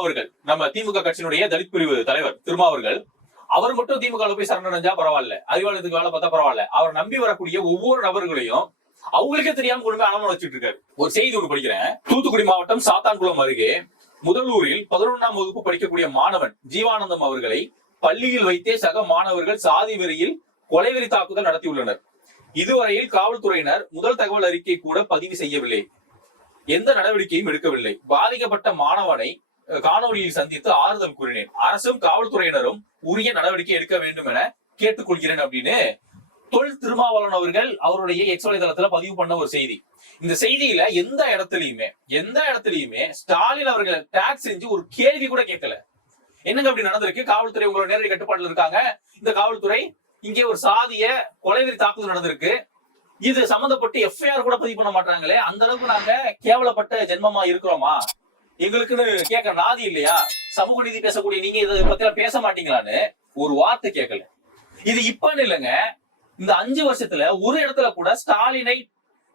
அவர்கள், நம்ம திமுக கட்சியினுடைய தலித் பிரிவு தலைவர் திருமா அவர்கள், அவர் மட்டும் திமுக போய் சரணடைஞ்சா பரவாயில்ல, அறிவாலயத்துக்கு வேலை பார்த்தா பரவாயில்ல, அவர் நம்பி வரக்கூடிய ஒவ்வொரு நபர்களையும் அவங்களுக்கே தெரியாம கொண்டு போய் அலம வச்சுட்டு இருக்காரு. ஒரு செய்தி ஒன்று படிக்கிறேன். தூத்துக்குடி மாவட்டம் சாத்தான்குளம் அருகே முதலூரில் 11ஆம் வகுப்பு படிக்கக்கூடிய மாணவன் ஜீவானந்தம் அவர்களை பள்ளியில் வைத்தே சக மாணவர்கள் சாதி வெறியில் கொலைவெறி தாக்குதல் நடத்தியுள்ளனர். இதுவரையில் காவல்துறையினர் முதல் தகவல் அறிக்கை கூட பதிவு செய்யவில்லை, எந்த நடவடிக்கையும் எடுக்கவில்லை. பாதிக்கப்பட்ட மாணவனை காணொலியில் சந்தித்து ஆறுதல் கூறினேன். அரசும் காவல்துறையினரும் உரிய நடவடிக்கை எடுக்க வேண்டும் என கேட்டுக்கொள்கிறேன் அப்படின்னு தொல் திருமாவளவன் அவர்கள் அவருடைய எக்ஸ் வலைதளத்துல பதிவு பண்ண ஒரு செய்தி. இந்த செய்தியில எந்த இடத்துலயுமே ஸ்டாலின் அவர்களை டேக் செஞ்சு ஒரு கேள்வி கூட கேட்கல. என்னங்க அப்படி நடந்திருக்கு, காவல்துறை உங்களோட நேரடி கட்டுப்பாடுல இருக்காங்க, இந்த காவல்துறை இங்கே ஒரு சாதிய கொலைவெறி தாக்குதல் நடந்திருக்கு, இது சம்பந்தப்பட்டு எஃப்ஐஆர் கூட பதிவு பண்ண மாட்டாங்களே, அந்த அளவுக்கு நாங்க கேவலப்பட்ட ஜென்மமா இருக்கிறோமா, எங்களுக்குன்னு கேட்க நாதி இல்லையா, சமூக நீதி பேசக்கூடிய நீங்க இதை பத்தி பேச மாட்டீங்களான்னு ஒரு வார்த்தை கேட்கல. இது இப்பன்னு இல்லைங்க, இந்த 5 வருஷத்துல ஒரு இடத்துல கூட ஸ்டாலினை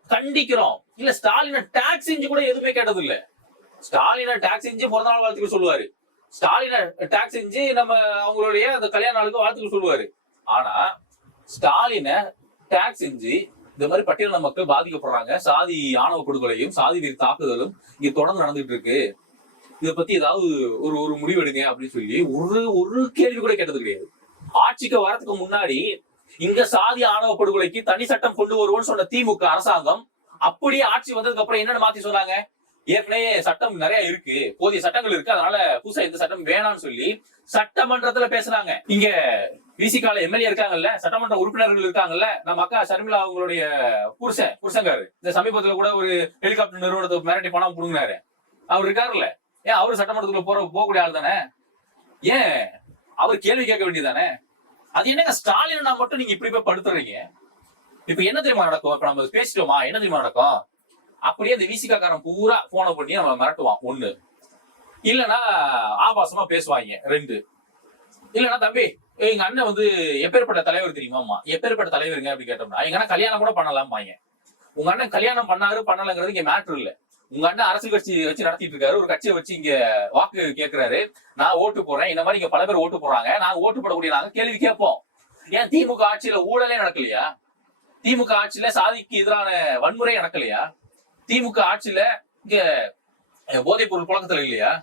கண்டிக்கிறோம் இல்ல, ஸ்டாலினை டாக்ஸ் செஞ்சு கூட எதுவுமே கேட்டது இல்ல. ஸ்டாலினை டாக்ஸ் செஞ்சு பிறந்த நாள் வாழ்த்துக்கள் சொல்லுவாரு, ஸ்டாலினை டாக்ஸ் செஞ்சு நம்ம அவங்களுடைய அந்த கல்யாண நாளுக்கு வாழ்த்துக்கள் சொல்லுவாரு. ஆனா ஸ்டாலினை டாக்ஸ் செஞ்சு இந்த மாதிரி பட்டியலின மக்கள் பாதிக்கப்படுறாங்க, சாதி ஆணவ படுகொலையும் சாதி வெறி தாக்குதலும் இங்க தொடர்ந்து நடந்துட்டு இருக்கு, இதை பத்தி ஏதாவது ஒரு முடிவெடுங்க அப்படின்னு சொல்லி ஒரு கேள்வி கூட கேட்டது கிடையாது. ஆட்சிக்கு வரதுக்கு முன்னாடி இங்க சாதி ஆணவ படுகொலைக்கு தனி சட்டம் கொண்டு வருவோம்னு சொன்ன திமுக அரசாங்கம் அப்படியே ஆட்சி வந்ததுக்கு அப்புறம் என்னன்னு மாத்தி சொன்னாங்க, ஏற்கனவே சட்டம் நிறைய இருக்கு, போதிய சட்டங்கள் இருக்கு, அதனால புதுசா இந்த சட்டம் வேணாம்னு சொல்லி சட்டமன்றத்துல பேசுனாங்க. இங்க விசிகால எம்எல்ஏ இருக்காங்கல்ல, சட்டமன்ற உறுப்பினர்கள் இருக்காங்கல்ல, நம்ம அக்கா ஷர்மிளா அவங்களுடைய புருஷங்காரு இந்த சமீபத்துல கூட ஒரு ஹெலிகாப்டர் நிறுவனத்தை மிரட்டி பணம் புடுங்கினாரு, அவர் இருக்காருல்ல, ஏன் அவரு சட்டமன்றத்துக்குள்ள போகக்கூடிய ஆள் தானே, ஏன் அவர் கேள்வி கேட்க வேண்டியதானே? அது என்னங்க ஸ்டாலின் மட்டும் நீங்க இப்படி போய் படுத்துறீங்க? இப்ப என்ன தெரியுமா நடக்கும், இப்ப நம்ம பேசிட்டோமா, என்ன தெரியுமா நடக்கும், அப்படியே அந்த விசிகாரன் பூரா போனை பண்ணி நம்ம மிரட்டுவான், 1 இல்லைன்னா ஆபாசமா பேசுவாங்க, 2 இல்லைன்னா தம்பி எங்க அண்ணன் வந்து எப்பேற்பட்ட தலைவர் தெரியுமாமா, எப்பேற்பட்ட தலைவருங்க அப்படி கேட்டோம்னா எங்க அண்ணன் கல்யாணம் கூட பண்ணலாம்பாங்க. உங்க அண்ணன் கல்யாணம் பண்ணலங்கிறது இங்க மேட்ரு இல்ல, உங்க அண்ணன் அரசியல் கட்சி வச்சு நடத்திட்டு இருக்காரு, ஒரு கட்சியை வச்சு இங்க வாக்கு கேட்கிறாரு, நான் ஓட்டு போடுறேன், இந்த மாதிரி இங்க பல பேர் ஓட்டு போடுறாங்க, நாங்க ஓட்டு போடக்கூடிய நாங்க கேள்வி கேட்போம். ஏன் திமுக ஆட்சியில ஊழலே நடக்கலையா, திமுக ஆட்சியில சாதிக்கு எதிரான வன்முறை நடக்கலையா, திமுக ஆட்சியில இங்க போதைப் பொருள் புழக்கத்துல இல்லையா,